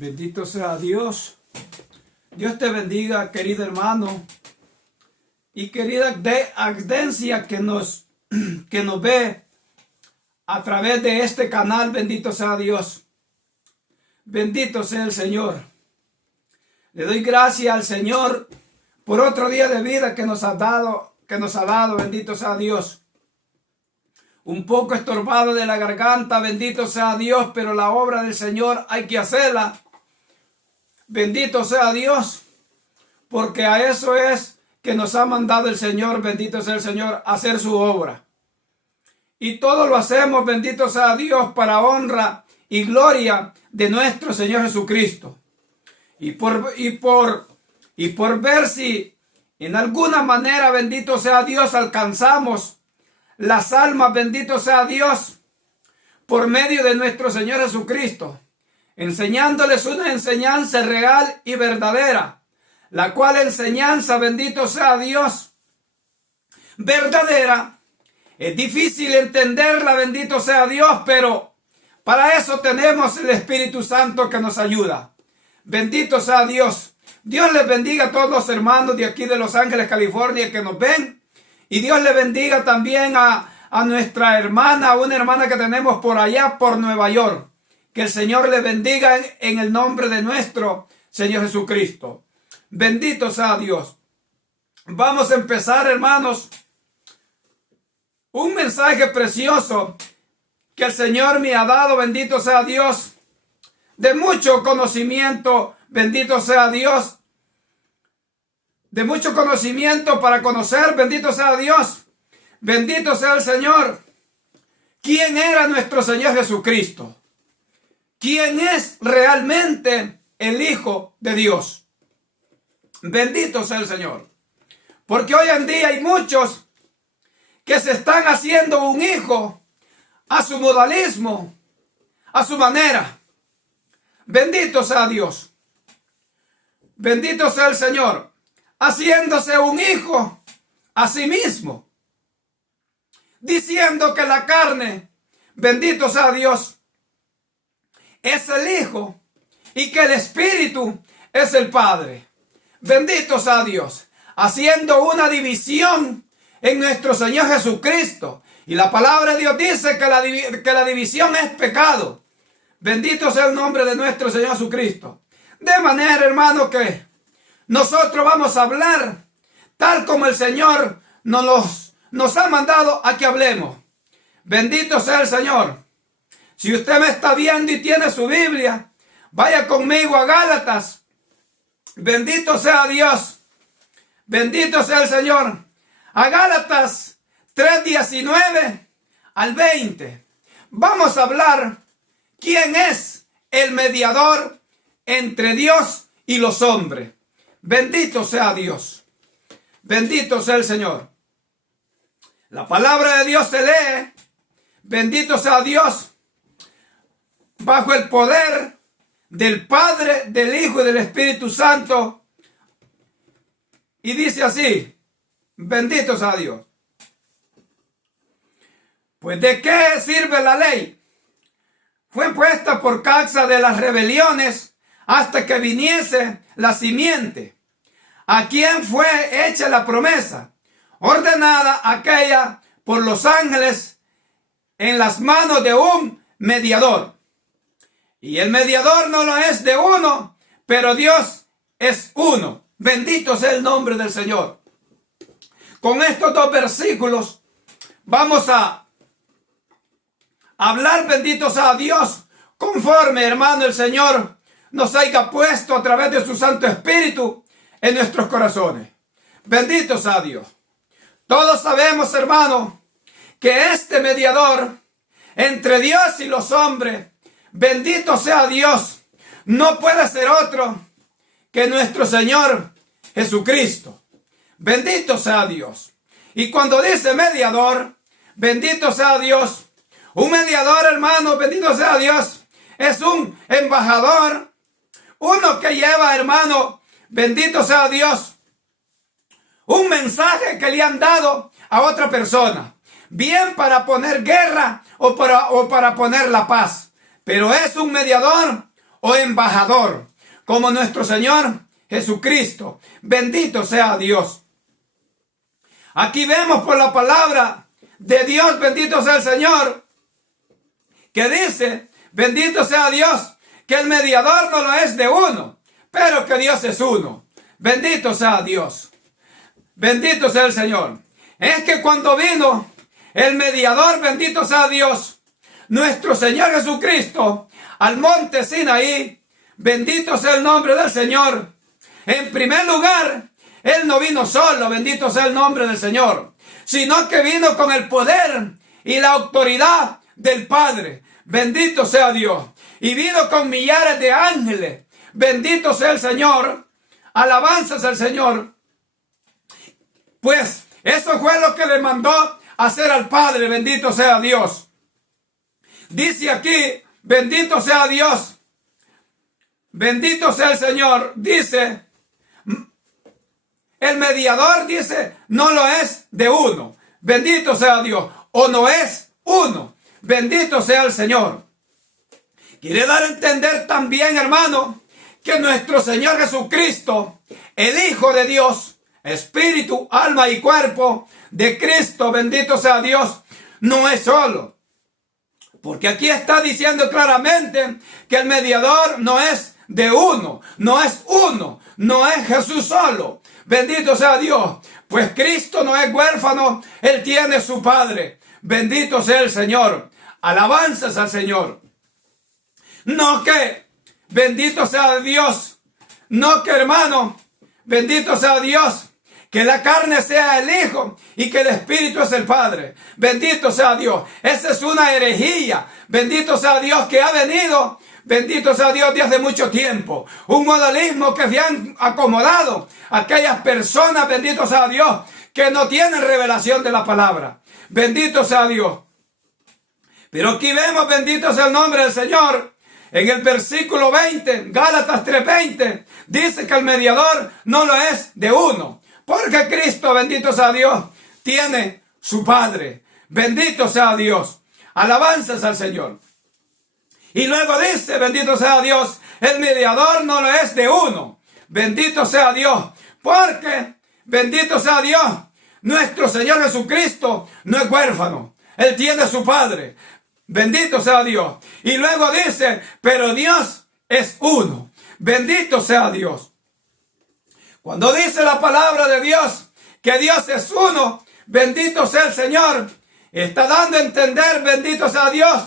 Bendito sea Dios. Dios te bendiga, querido hermano y querida audiencia que nos ve a través de este canal. Bendito sea Dios. Bendito sea el Señor. Le doy gracias al Señor por otro día de vida que nos ha dado. Bendito sea Dios. Un poco estorbado de la garganta, bendito sea Dios, pero la obra del Señor hay que hacerla. Bendito sea Dios, porque a eso es que nos ha mandado el Señor, bendito sea el Señor, a hacer su obra. Y todo lo hacemos, bendito sea Dios, para honra y gloria de nuestro Señor Jesucristo. Y por ver si en alguna manera, bendito sea Dios, alcanzamos las almas, bendito sea Dios, por medio de nuestro Señor Jesucristo, enseñándoles una enseñanza real y verdadera, la cual enseñanza, bendito sea Dios, verdadera. Es difícil entenderla, bendito sea Dios, pero para eso tenemos el Espíritu Santo que nos ayuda. Bendito sea Dios. Dios les bendiga a todos los hermanos de aquí de Los Ángeles, California, que nos ven. Y Dios le bendiga también a nuestra hermana, una hermana que tenemos por allá, por Nueva York. Que el Señor le bendiga en el nombre de nuestro Señor Jesucristo. Bendito sea Dios. Vamos a empezar, hermanos, un mensaje precioso que el Señor me ha dado, bendito sea Dios, de mucho conocimiento, bendito sea Dios. De mucho conocimiento para conocer, bendito sea Dios, bendito sea el Señor. ¿Quién era nuestro Señor Jesucristo? ¿Quién es realmente el Hijo de Dios? Bendito sea el Señor. Porque hoy en día hay muchos que se están haciendo un hijo a su modalismo, a su manera. Bendito sea Dios. Bendito sea el Señor. Haciéndose un hijo a sí mismo, diciendo que la carne, bendito sea Dios, es el Hijo y que el Espíritu es el Padre. Bendito sea Dios, haciendo una división en nuestro Señor Jesucristo. Y la palabra de Dios dice que la división es pecado. Bendito sea el nombre de nuestro Señor Jesucristo. De manera, hermano, que nosotros vamos a hablar tal como el Señor nos ha mandado a que hablemos. Bendito sea el Señor. Si usted me está viendo y tiene su Biblia, vaya conmigo a Gálatas. Bendito sea Dios. Bendito sea el Señor. A Gálatas 3:19 al 20. Vamos a hablar quién es el mediador entre Dios y los hombres. Bendito sea Dios. Bendito sea el Señor. La palabra de Dios se lee. Bendito sea Dios. Bajo el poder del Padre, del Hijo y del Espíritu Santo. Y dice así. Bendito sea Dios. Pues ¿de qué sirve la ley? Fue puesta por causa de las rebeliones hasta que viniese la simiente, a quien fue hecha la promesa, ordenada aquella por los ángeles en las manos de un mediador. Y el mediador no lo es de uno, pero Dios es uno. Bendito sea el nombre del Señor. Con estos dos versículos vamos a hablar, bendito sea Dios, conforme, hermano, el Señor nos haya puesto a través de su Santo Espíritu en nuestros corazones. Bendito sea Dios. Todos sabemos, hermano, que este mediador entre Dios y los hombres, bendito sea Dios, no puede ser otro que nuestro Señor Jesucristo. Bendito sea Dios. Y cuando dice mediador, bendito sea Dios, un mediador, hermano, bendito sea Dios, es un embajador, uno que lleva, hermano, bendito sea Dios, un mensaje que le han dado a otra persona, bien para poner guerra o para poner la paz. Pero es un mediador, o embajador, como nuestro Señor Jesucristo. Bendito sea Dios. Aquí vemos por la palabra de Dios, bendito sea el Señor, que dice, bendito sea Dios, que el mediador no lo es de uno, pero que Dios es uno. Bendito sea Dios. Bendito sea el Señor. Es que cuando vino el mediador, bendito sea Dios, nuestro Señor Jesucristo, al monte Sinaí, bendito sea el nombre del Señor. En primer lugar, Él no vino solo, bendito sea el nombre del Señor, sino que vino con el poder y la autoridad del Padre. Bendito sea Dios. Y vino con millares de ángeles. Bendito sea el Señor. Alabanzas al Señor. Pues eso fue lo que le mandó hacer al Padre. Bendito sea Dios. Dice aquí, bendito sea Dios. Bendito sea el Señor. Dice, el mediador dice, no lo es de uno. Bendito sea Dios. O no es uno. Bendito sea el Señor. Quiere dar a entender también, hermano, que nuestro Señor Jesucristo, el Hijo de Dios, espíritu, alma y cuerpo de Cristo, bendito sea Dios, no es solo. Porque aquí está diciendo claramente que el mediador no es de uno, no es uno, no es Jesús solo. Bendito sea Dios, pues Cristo no es huérfano, Él tiene su Padre. Bendito sea el Señor. Alabanzas al Señor. No que, bendito sea Dios, no que, hermano, bendito sea Dios, que la carne sea el Hijo y que el Espíritu es el Padre. Bendito sea Dios. Esa es una herejía. Bendito sea Dios que ha venido, bendito sea Dios, desde mucho tiempo. Un modalismo que se han acomodado aquellas personas, bendito sea Dios, que no tienen revelación de la palabra. Bendito sea Dios. Pero aquí vemos, bendito sea el nombre del Señor. En el versículo 20, Gálatas 3:20, dice que el mediador no lo es de uno. Porque Cristo, bendito sea Dios, tiene su Padre. Bendito sea Dios. Alabanzas al Señor. Y luego dice, bendito sea Dios, el mediador no lo es de uno. Bendito sea Dios. Porque, bendito sea Dios, nuestro Señor Jesucristo no es huérfano. Él tiene su Padre. Bendito sea Dios. Y luego dice, pero Dios es uno. Bendito sea Dios. Cuando dice la palabra de Dios que Dios es uno, bendito sea el Señor, está dando a entender, bendito sea Dios,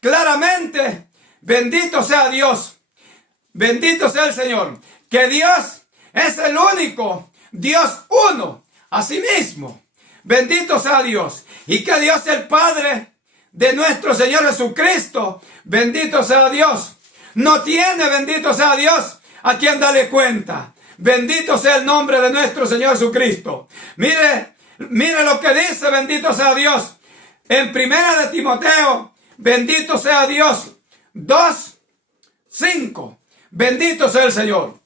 claramente, bendito sea Dios, bendito sea el Señor, que Dios es el único, Dios uno, a sí mismo. Bendito sea Dios. Y que Dios es el Padre de nuestro Señor Jesucristo, bendito sea Dios, no tiene, bendito sea Dios, a quien darle cuenta. Bendito sea el nombre de nuestro Señor Jesucristo. Mire lo que dice, bendito sea Dios, en primera de Timoteo, bendito sea Dios, 2:5. Bendito sea el Señor.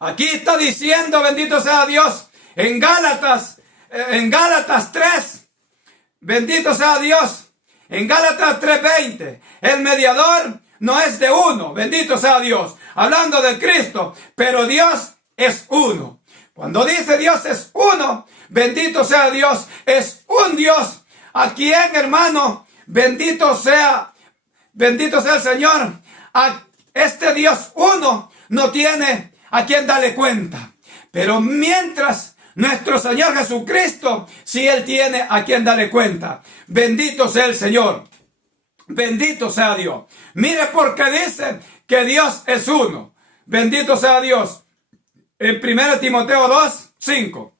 Aquí está diciendo, bendito sea Dios, en Gálatas 3, bendito sea Dios, en Gálatas 3:20, el mediador no es de uno, bendito sea Dios, hablando de Cristo, pero Dios es uno. Cuando dice Dios es uno, bendito sea Dios, es un Dios a quien, hermano, bendito sea el Señor, a este Dios uno no tiene a quien darle cuenta. Pero mientras nuestro Señor Jesucristo, sí Él tiene a quien darle cuenta. Bendito sea el Señor. Bendito sea Dios. Mire porque dice que Dios es uno. Bendito sea Dios. En 1 Timoteo 2:5.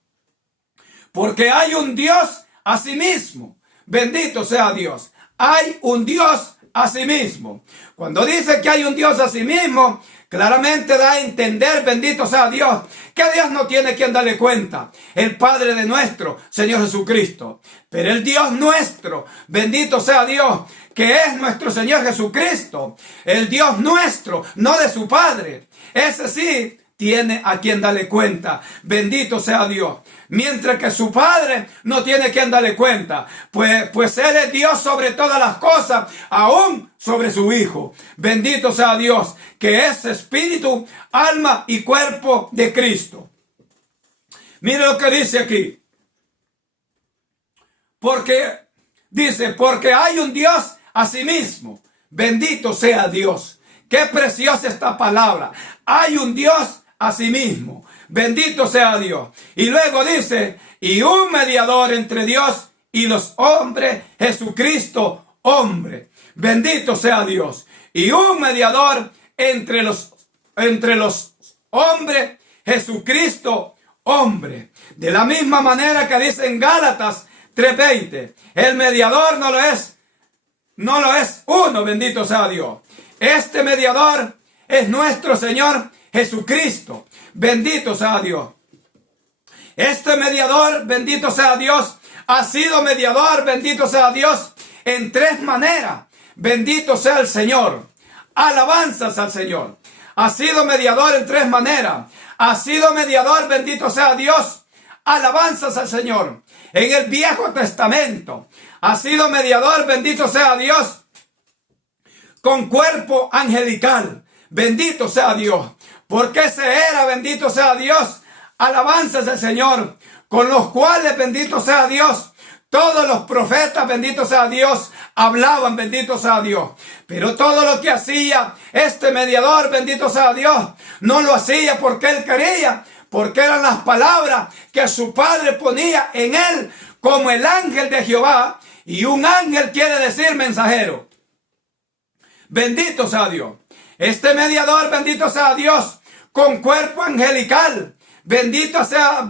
Porque hay un Dios a sí mismo. Bendito sea Dios. Hay un Dios a sí mismo. Cuando dice que hay un Dios a sí mismo, claramente da a entender, bendito sea Dios, que Dios no tiene quien darle cuenta. El Padre de nuestro Señor Jesucristo. Pero el Dios nuestro, bendito sea Dios, que es nuestro Señor Jesucristo. El Dios nuestro, no de su Padre. Ese sí tiene a quien darle cuenta. Bendito sea Dios. Mientras que su Padre no tiene quien darle cuenta. Pues Él es Dios sobre todas las cosas, aún sobre su Hijo. Bendito sea Dios, que es espíritu, alma y cuerpo de Cristo. Mire lo que dice aquí. Porque hay un Dios a sí mismo. Bendito sea Dios. Qué preciosa esta palabra. Hay un Dios a sí mismo. Bendito sea Dios. Y luego dice, y un mediador entre Dios y los hombres, Jesucristo, hombre. Bendito sea Dios. Y un mediador entre los hombres, Jesucristo, hombre. De la misma manera que dice en Gálatas 3:20, el mediador no lo es uno, bendito sea Dios. Este mediador es nuestro Señor Jesucristo. Bendito sea Dios. Este mediador, bendito sea Dios, ha sido mediador, bendito sea Dios, en 3 maneras. Bendito sea el Señor. Alabanzas al Señor. Ha sido mediador en 3 maneras. Ha sido mediador, bendito sea Dios. Alabanzas al Señor. En el Viejo Testamento ha sido mediador, bendito sea Dios, con cuerpo angelical. Bendito sea Dios. Porque ese era, bendito sea Dios, alabanzas al Señor, con los cuales, bendito sea Dios, todos los profetas, bendito sea Dios, hablaban, bendito sea Dios. Pero todo lo que hacía este mediador, bendito sea Dios, no lo hacía porque él quería, porque eran las palabras que su Padre ponía en él, como el ángel de Jehová. Y un ángel quiere decir mensajero. Bendito sea Dios. Este mediador, bendito sea Dios, con cuerpo angelical. Bendito sea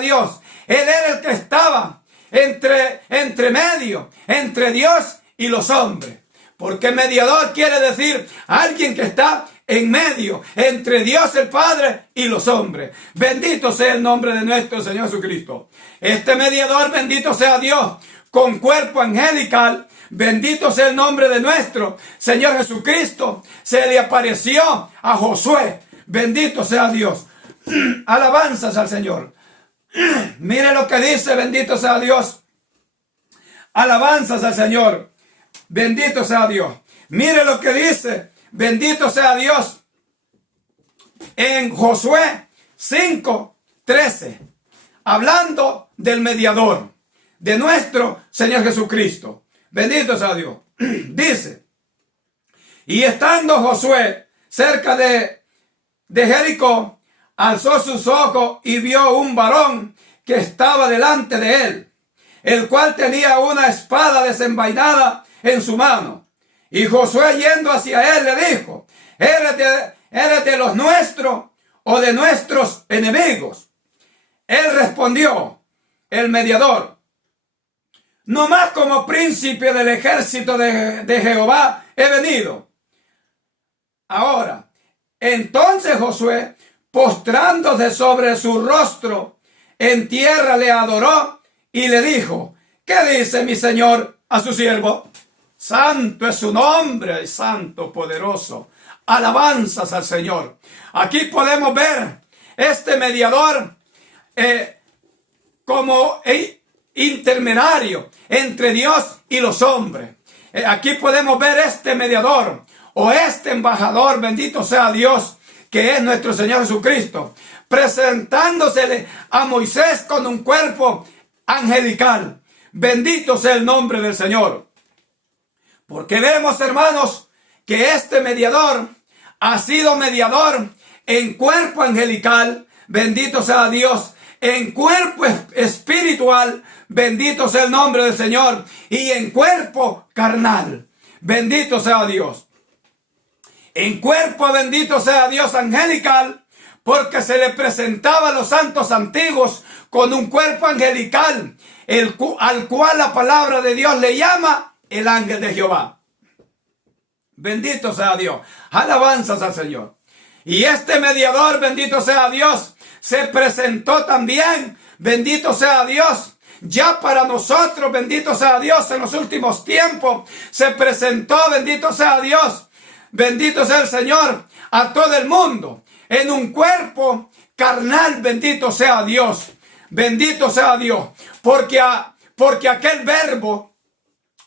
Dios. Él era el que estaba entre medio, entre Dios y los hombres. Porque mediador quiere decir alguien que está en medio, entre Dios el Padre y los hombres. Bendito sea el nombre de nuestro Señor Jesucristo. Este mediador, bendito sea Dios, con cuerpo angelical. Bendito sea el nombre de nuestro Señor Jesucristo. Se le apareció a Josué. Bendito sea Dios. Alabanzas al Señor. Mire lo que dice, bendito sea Dios. Alabanzas al Señor. Bendito sea Dios. Mire lo que dice, bendito sea Dios, en Josué 5:13. Hablando del mediador, de nuestro Señor Jesucristo. Bendito sea Dios. Dice, y estando Josué cerca de Jericó, alzó sus ojos y vio un varón que estaba delante de él, el cual tenía una espada desenvainada en su mano. Y Josué, yendo hacia él, le dijo, ¿eres de los nuestros o de nuestros enemigos? Él respondió, el mediador, no más como príncipe del ejército de Jehová he venido. Ahora, entonces Josué, postrándose sobre su rostro en tierra, le adoró y le dijo, ¿qué dice mi señor a su siervo? Santo es su nombre, santo, poderoso. Alabanzas al Señor. Aquí podemos ver este mediador como intermediario entre Dios y los hombres. Aquí podemos ver este mediador o este embajador, bendito sea Dios, que es nuestro Señor Jesucristo, presentándosele a Moisés con un cuerpo angelical. Bendito sea el nombre del Señor. Porque vemos, hermanos, que este mediador ha sido mediador en cuerpo angelical, bendito sea Dios, en cuerpo espiritual, bendito sea el nombre del Señor, y en cuerpo carnal, bendito sea Dios. En cuerpo, bendito sea Dios, angelical, porque se le presentaba a los santos antiguos con un cuerpo angelical, al cual la palabra de Dios le llama el ángel de Jehová. Bendito sea Dios. Alabanzas al Señor. Y este mediador, bendito sea Dios, se presentó también, bendito sea Dios, ya para nosotros, bendito sea Dios, en los últimos tiempos, se presentó, bendito sea Dios, bendito sea el Señor, a todo el mundo. en un cuerpo carnal, bendito sea Dios. Bendito sea Dios. Porque aquel verbo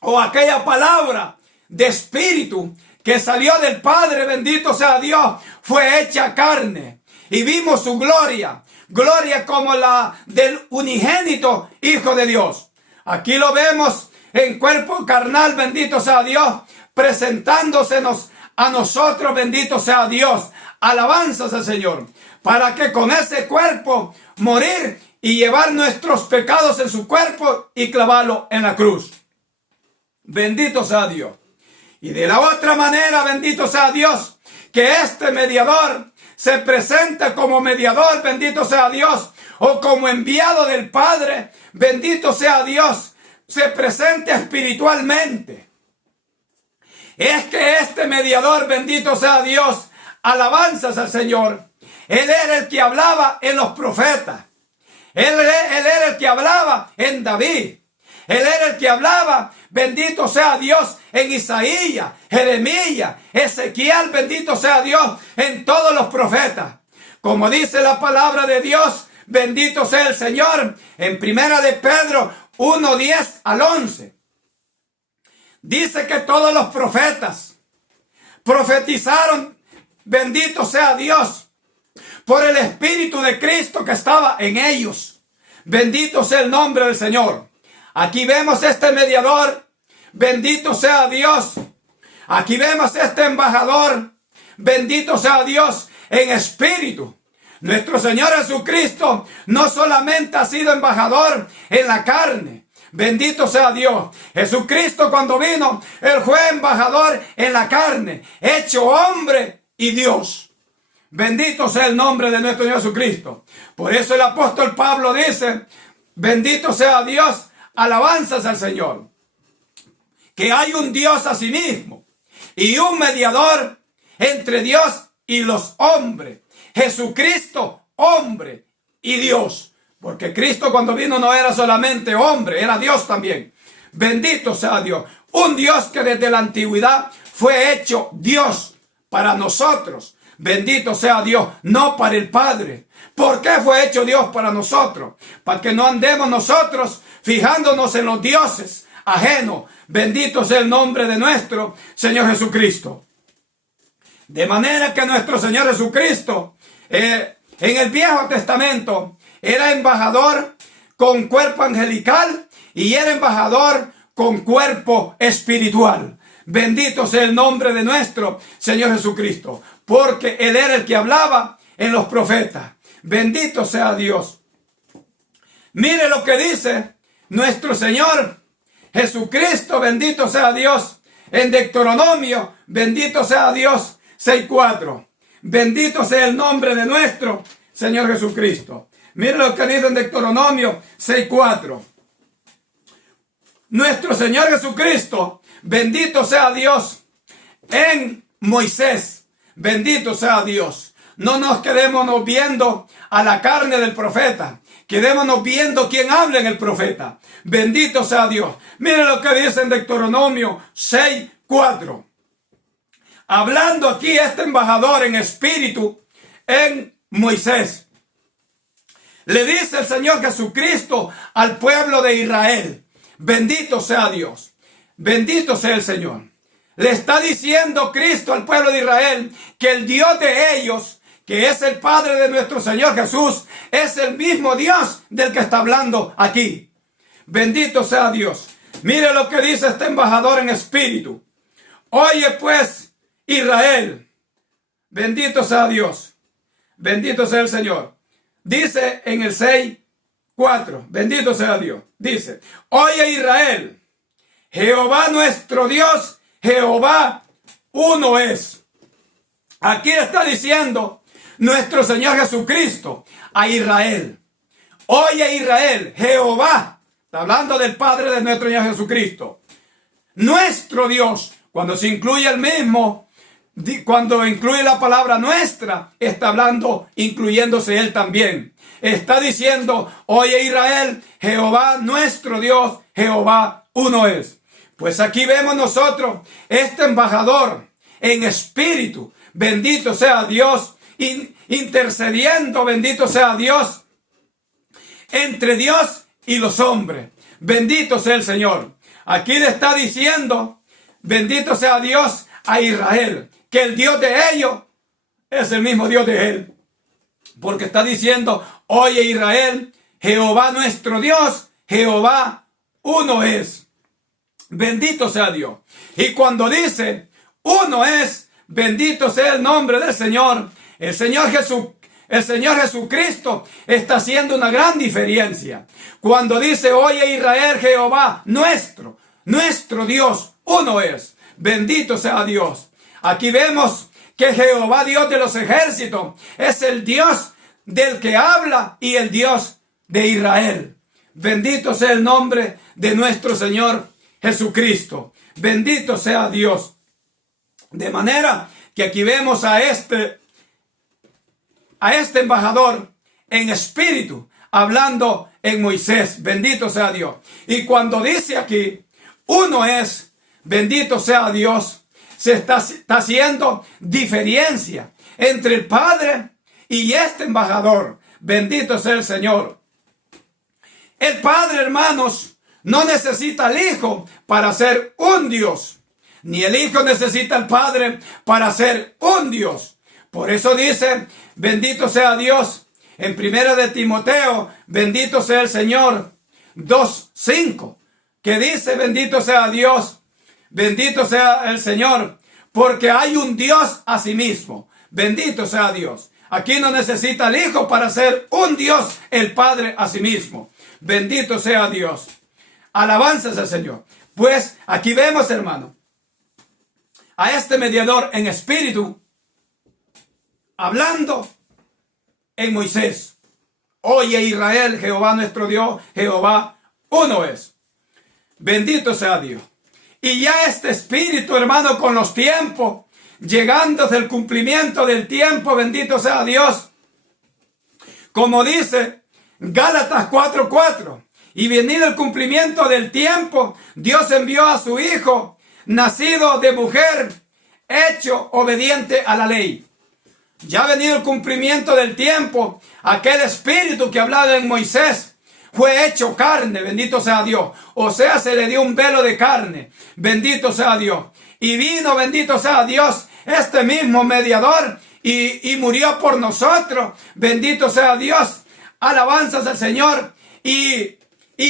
o aquella palabra de espíritu que salió del Padre, bendito sea Dios, fue hecha carne. Y vimos su gloria. Gloria como la del unigénito Hijo de Dios. Aquí lo vemos en cuerpo carnal, bendito sea Dios, presentándosenos a nosotros, bendito sea Dios. Alabanzas al Señor. Para que con ese cuerpo morir y llevar nuestros pecados en su cuerpo y clavarlo en la cruz. Bendito sea Dios. Y de la otra manera, bendito sea Dios, que este mediador se presenta como mediador, bendito sea Dios, o como enviado del Padre, bendito sea Dios, se presente espiritualmente. Es que este mediador, bendito sea Dios, alabanzas al Señor. Él era el que hablaba en los profetas. Él era el que hablaba en David. Él era el que hablaba, bendito sea Dios, en Isaías, Jeremías, Ezequiel, bendito sea Dios, en todos los profetas. Como dice la palabra de Dios, bendito sea el Señor, en primera de Pedro 1, 10 al 11. Dice que todos los profetas profetizaron, bendito sea Dios, por el Espíritu de Cristo que estaba en ellos. Bendito sea el nombre del Señor. Aquí vemos este mediador, bendito sea Dios. Aquí vemos este embajador, bendito sea Dios, en espíritu. Nuestro Señor Jesucristo no solamente ha sido embajador en la carne, bendito sea Dios. Jesucristo cuando vino, Él fue embajador en la carne, hecho hombre y Dios. Bendito sea el nombre de nuestro Señor Jesucristo. Por eso el apóstol Pablo dice, bendito sea Dios, alabanzas al Señor. Que hay un Dios a sí mismo y un mediador entre Dios y los hombres. Jesucristo, hombre y Dios. Porque Cristo cuando vino no era solamente hombre, era Dios también. Bendito sea Dios. Un Dios que desde la antigüedad fue hecho Dios para nosotros. Bendito sea Dios, no para el Padre. ¿Por qué fue hecho Dios para nosotros? Para que no andemos nosotros fijándonos en los dioses ajenos. Bendito sea el nombre de nuestro Señor Jesucristo. De manera que nuestro Señor Jesucristo, en el Viejo Testamento, era embajador con cuerpo angelical y era embajador con cuerpo espiritual. Bendito sea el nombre de nuestro Señor Jesucristo, porque Él era el que hablaba en los profetas. Bendito sea Dios. Mire lo que dice nuestro Señor Jesucristo, bendito sea Dios, en Deuteronomio, bendito sea Dios, 6:4. Bendito sea el nombre de nuestro Señor Jesucristo. Mire lo que dice en Deuteronomio 6:4. Nuestro Señor Jesucristo, bendito sea Dios, en Moisés, bendito sea Dios. No nos quedémonos viendo a la carne del profeta. Quedémonos viendo quién habla en el profeta. Bendito sea Dios. Mire lo que dice en Deuteronomio 6:4. Hablando aquí este embajador en espíritu en Moisés. Le dice el Señor Jesucristo al pueblo de Israel. Bendito sea Dios. Bendito sea el Señor. Le está diciendo Cristo al pueblo de Israel que el Dios de ellos, que es el Padre de nuestro Señor Jesús, es el mismo Dios del que está hablando aquí. Bendito sea Dios. Mire lo que dice este embajador en espíritu. Oye pues, Israel, bendito sea Dios. Bendito sea el Señor. Dice en el 6:4, bendito sea Dios. Dice, oye Israel, Jehová nuestro Dios, Jehová uno es. Aquí está diciendo nuestro Señor Jesucristo a Israel. Oye Israel, Jehová, está hablando del Padre de nuestro Señor Jesucristo. Nuestro Dios, cuando se incluye el mismo, cuando incluye la palabra nuestra, está hablando, incluyéndose él también. Está diciendo, oye Israel, Jehová nuestro Dios, Jehová uno es. Pues aquí vemos nosotros este embajador en espíritu, bendito sea Dios, intercediendo, bendito sea Dios, entre Dios y los hombres. Bendito sea el Señor. Aquí le está diciendo, bendito sea Dios a Israel, que el Dios de ellos es el mismo Dios de él. Porque está diciendo, oye Israel, Jehová nuestro Dios, Jehová uno es. Bendito sea Dios. Y cuando dice uno es, bendito sea el nombre del Señor. El Señor Jesucristo está haciendo una gran diferencia. Cuando dice, oye Israel, Jehová nuestro Dios, uno es. Bendito sea Dios. Aquí vemos que Jehová, Dios de los ejércitos, es el Dios del que habla y el Dios de Israel. Bendito sea el nombre de nuestro Señor Jesucristo. Bendito sea Dios. De manera que aquí vemos a este embajador en espíritu, hablando en Moisés. Bendito sea Dios. Y cuando dice aquí, uno es, bendito sea Dios, se está haciendo diferencia entre el Padre y este embajador. Bendito sea el Señor. El Padre, hermanos, no necesita al Hijo para ser un Dios, ni el Hijo necesita al Padre para ser un Dios. Por eso dice, bendito sea Dios, en 1 de Timoteo, bendito sea el Señor, 2:5, que dice, bendito sea Dios, bendito sea el Señor, porque hay un Dios a sí mismo. Bendito sea Dios. Aquí no necesita el Hijo para ser un Dios, el Padre a sí mismo. Bendito sea Dios. Alabanzas al Señor. Pues aquí vemos, hermano, a este mediador en espíritu, hablando en Moisés. Oye Israel, Jehová nuestro Dios, Jehová uno es. Bendito sea Dios. Y ya este espíritu, hermano, con los tiempos, llegando del cumplimiento del tiempo, bendito sea Dios. Como dice Gálatas 4:4, y venido el cumplimiento del tiempo, Dios envió a su Hijo, nacido de mujer, hecho obediente a la ley. Ya venido el cumplimiento del tiempo, aquel espíritu que hablaba en Moisés fue hecho carne, bendito sea Dios. O sea, se le dio un velo de carne, bendito sea Dios. Y vino, bendito sea Dios, este mismo mediador y murió por nosotros, bendito sea Dios. Alabanzas al Señor. Y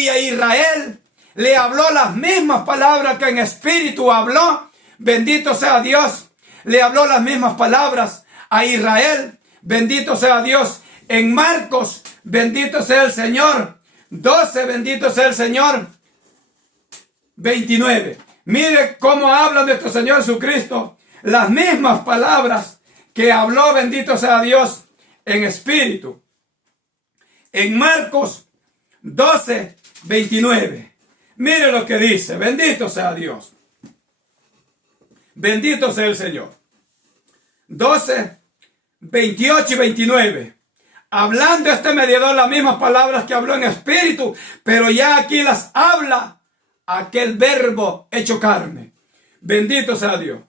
a Israel le habló las mismas palabras que en espíritu habló, bendito sea Dios. Le habló las mismas palabras a Israel, bendito sea Dios. En Marcos, bendito sea el Señor, 12, bendito sea el Señor, 29. Mire cómo habla nuestro Señor Jesucristo, las mismas palabras que habló, bendito sea Dios, en espíritu. En Marcos 12, 29. Mire lo que dice, bendito sea Dios. Bendito sea el Señor. 12, 28 y 29. Hablando este mediador las mismas palabras que habló en espíritu, pero ya aquí las habla aquel verbo hecho carne. Bendito sea Dios.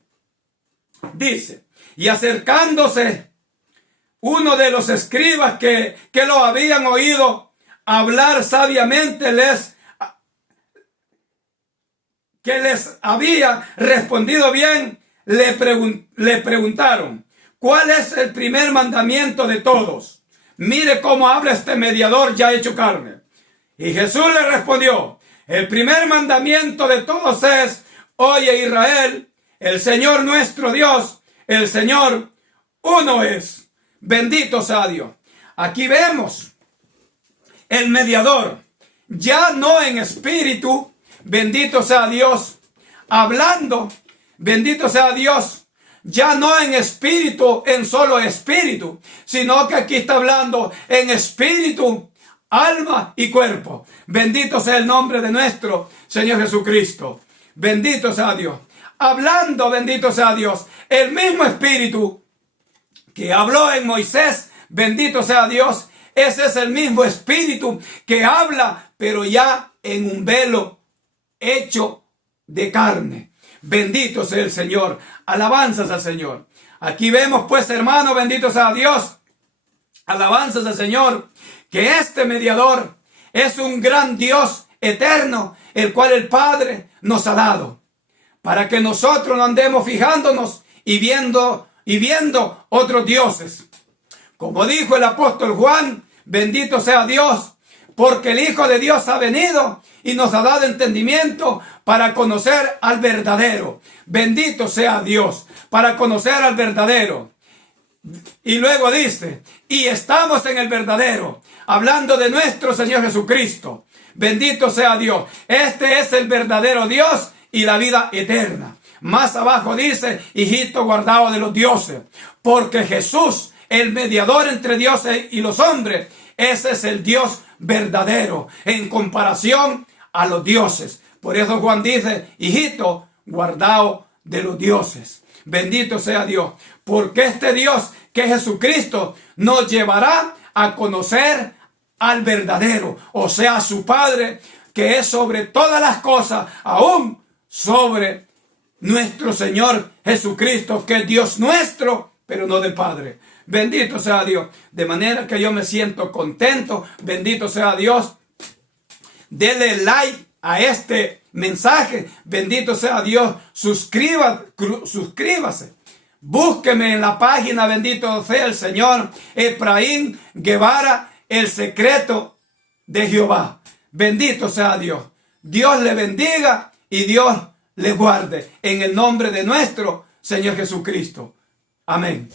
Dice, y acercándose uno de los escribas que lo habían oído hablar sabiamente, que les había respondido bien, le preguntaron, ¿cuál es el primer mandamiento de todos? Mire cómo habla este mediador ya hecho carne. Y Jesús le respondió, el primer mandamiento de todos es, oye Israel, el Señor nuestro Dios, el Señor uno es. Bendito sea Dios. Aquí vemos el mediador, ya no en espíritu, bendito sea Dios, hablando, bendito sea Dios, ya no en espíritu, en solo espíritu, sino que aquí está hablando en espíritu, alma y cuerpo. Bendito sea el nombre de nuestro Señor Jesucristo. Bendito sea Dios. Hablando, bendito sea Dios, el mismo espíritu que habló en Moisés, bendito sea Dios, ese es el mismo espíritu que habla, pero ya en un velo hecho de carne. Bendito sea el Señor. Alabanzas al Señor. Aquí vemos pues, hermano, bendito sea Dios, alabanzas al Señor, que este mediador es un gran Dios eterno, el cual el Padre nos ha dado, para que nosotros no andemos fijándonos y viendo otros dioses. Como dijo el apóstol Juan, bendito sea Dios, porque el Hijo de Dios ha venido y nos ha dado entendimiento para conocer al verdadero. Bendito sea Dios, para conocer al verdadero. Y luego dice, y estamos en el verdadero, hablando de nuestro Señor Jesucristo. Bendito sea Dios. Este es el verdadero Dios y la vida eterna. Más abajo dice, hijito guardado de los dioses, porque Jesús, el mediador entre Dios y los hombres, ese es el Dios verdadero en comparación a los dioses. Por eso Juan dice, hijito guardado de los dioses. Bendito sea Dios, porque este Dios que es Jesucristo nos llevará a conocer al verdadero, o sea, a su Padre, que es sobre todas las cosas, aún sobre nuestro Señor Jesucristo, que es Dios nuestro, pero no del Padre. Bendito sea Dios. De manera que yo me siento contento. Bendito sea Dios. Dele like a este mensaje. Bendito sea Dios. Suscríbase. Búsqueme en la página, bendito sea el Señor, Efraín Guevara, el secreto de Jehová. Bendito sea Dios. Dios le bendiga y Dios le guarde. En el nombre de nuestro Señor Jesucristo. Amén.